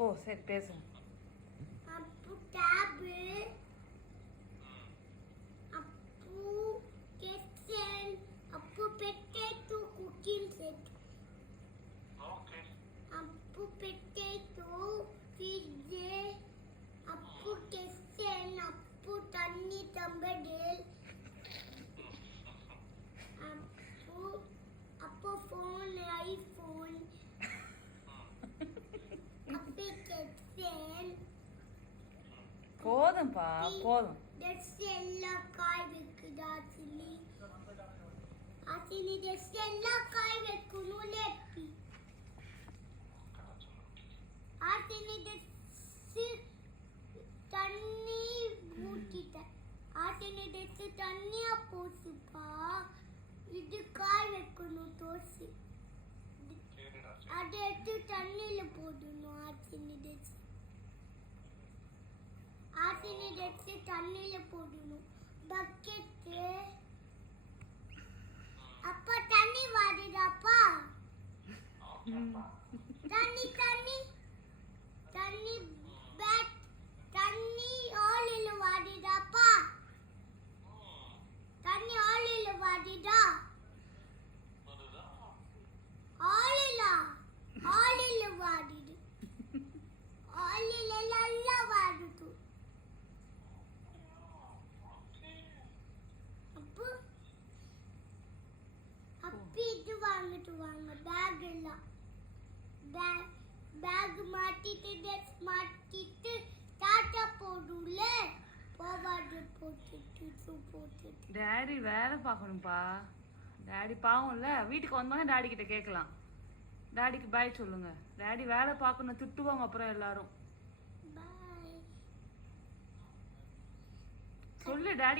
ஓ சரி பேசுங்க. அப்பு டேபு, அப்பு கிச்சன், அப்பு potato cooking set. Okay. அப்பு potato fridge, அப்பு kitchen, அப்பு தண்ணி டம்படில், அப்பு அப்பு ஃபோன் ஐஃபோன், அப்பு kitchen. போதும்பா போதும். டெஸ்ட் எல்லாம் காய் வைக்குதா ஆசினி? ஆசினி டெஸ்ட் எல்லாம் காய் வைக்கணும் லேப்பி. ஆசினி டெஸ்ட் தண்ணி ஊத்திட்டேன். ஆசினி டெஸ்ட் தண்ணியா போச்சுப்பா. இது காய் வைக்கணும் தோசை. அதை எடுத்து தண்ணியில போடணும். ஆசினி டெஸ்ட் தண்ணியில போடணும். பக்கெட்டு அப்பா தண்ணி வாடுதாப்பா. தண்ணி தண்ணி தண்ணி பேட் தண்ணி ஆலில வாடுதாப்பா. தண்ணி ஆலில வாடுதா? ஆலில வாடுது. ஆலில நல்லா வாடுது. அப்பு அப்பி இது வாங்கிட்டு வாங்க பேக் எல்லாம். பேக் மாட்டிட்டு ட்ரெஸ் மாட்டிட்டு டாட்டா போடுல போவாடு போட்டுட்டு. டேடி வேலை பார்க்கணும்ப்பா. டேடி பாவம்ல, வீட்டுக்கு வந்தோடனே டாடி கிட்ட கேட்கலாம். டாடிக்கு பாய் சொல்லுங்க. டாடி வேலை பார்க்கணும், திட்டுவாங்க அப்புறம் எல்லாரும். பாய் சொல்லு டாடி.